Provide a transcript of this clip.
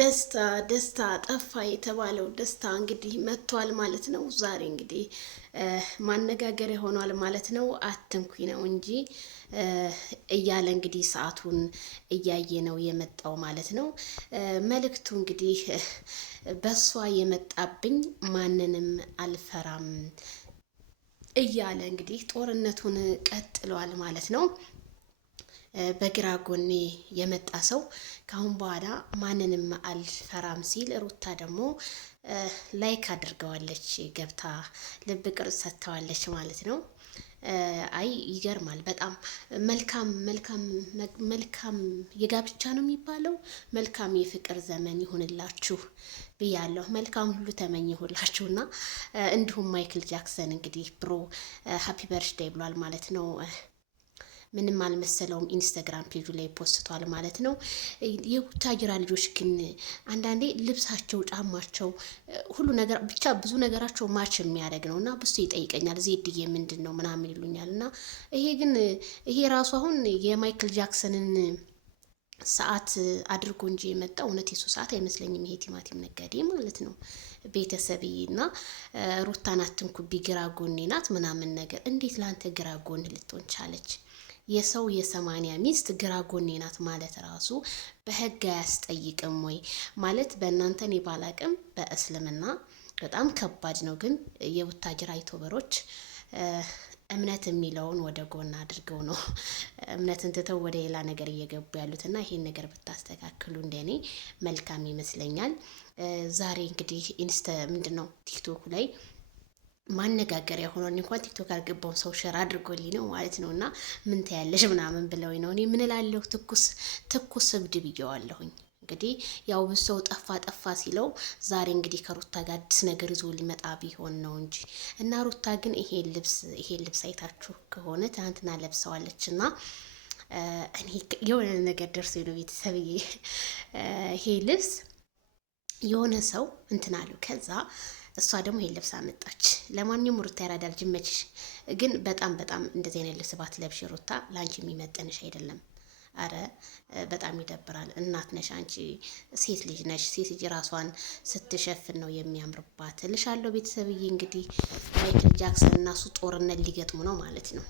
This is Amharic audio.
ደስታ ጠፋ የተባለው ደስታ እንግዲህ መጥቷል ማለት ነው። ዛሬ እንግዲህ ማነጋገሪያ ሆኗል ማለት ነው። አትንኩኝ ነው እንጂ እያለ እንግዲህ ሰዓቱን እያየ ነው የመጣው ማለት ነው። መልእክቱ እንግዲህ በሷ የመጣብኝ ማንንም አልፈራም እያለ እንግዲህ ጦርነቱን ቀጥሏል ማለት ነው። በግራ ጎኔ የመጣ ሰው ካሁን በኋላ ማንንም አልፈራም ሲል ሩታ ደግሞ ላይክ አድርገዋለች፣ ገብታ ልብ ቅርጽ ሰጥተዋለች ማለት ነው። አይ ይገርማል በጣም መልካም የጋብቻ ነው የሚባለው። መልካም የፍቅር ዘመን ይሁንላችሁ ብያለሁ። መልካም ሁሉ ተመኘሁላችሁና እንዲሁም ማይክል ጃክሰን እንግዲህ ብሮ ሃፒ በርዝዴይ ብሏል ማለት ነው። ምንም አልመሰለውም። ኢንስታግራም ፔጁ ላይ ፖስቷል ማለት ነው። የቡታጅራ ልጆች ግን አንዳንዴ ልብሳቸው፣ ጫማቸው፣ ሁሉ ነገር ብቻ ብዙ ነገራቸው ማች የሚያደርግ ነው እና ብሱ ይጠይቀኛል ዜድዬ ምንድን ነው ምናምን ይሉኛል። እና ይሄ ራሱ አሁን የማይክል ጃክሰንን ሰዓት አድርጎ እንጂ የመጣው እውነት የሱ ሰዓት አይመስለኝም። ይሄ ቲማቲም ነጋዴ ማለት ነው። ቤተሰብዬ እና ሩታን አትንኩቢ ግራ ጎኔ ናት ምናምን ነገር። እንዴት ላንተ ግራ ጎን ልትሆን ቻለች? የሰው የ80 ሚስት ግራ ጎኔ ናት ማለት ራሱ በህግ አያስጠይቅም ወይ? ማለት በእናንተ እኔ ባላቅም በእስልምና በጣም ከባድ ነው። ግን የቡታጅራ ዩቱበሮች እምነት የሚለውን ወደ ጎን አድርገው ነው እምነትን ትተው ወደ ሌላ ነገር እየገቡ ያሉት እና ይሄን ነገር ብታስተካክሉ እንደኔ መልካም ይመስለኛል። ዛሬ እንግዲህ ምንድን ነው ቲክቶክ ላይ ማነጋገሪያ ሆኖ እንኳን ቲክቶክ አልገባውም ሰው ሸር አድርጎልኝ ነው ማለት ነው። እና ምን ታያለሽ ምናምን ብለው ነው። እኔ ምን እላለሁ ትኩስ እብድ ብየዋለሁኝ። እንግዲህ ያው ብዙ ሰው ጠፋ ሲለው ዛሬ እንግዲህ ከሩታ ጋር አዲስ ነገር ይዞ ሊመጣ ቢሆን ነው እንጂ። እና ሩታ ግን ይሄን ልብስ አይታችሁ ከሆነ ትናንትና ለብሰዋለች እና እኔ የሆነ ነገር ደርሶ ነው ቤተሰብዬ። ይሄ ልብስ የሆነ ሰው እንትን አለው ከዛ እሷ ደግሞ ይሄን ልብስ አመጣች። ለማንኛውም ሩታ ያራዳል ጅመችሽ። ግን በጣም እንደዚህ አይነት ልብስ ባትለብሽ ሩታ ለአንቺ የሚመጥንሽ አይደለም። አረ በጣም ይደብራል። እናት ነሽ አንቺ፣ ሴት ልጅ ነሽ። ሴት ልጅ ራሷን ስትሸፍን ነው የሚያምርባት እልሻለሁ ቤተሰብዬ። እንግዲህ ማይክል ጃክሰን እና እሱ ጦርነት ሊገጥሙ ነው ማለት ነው።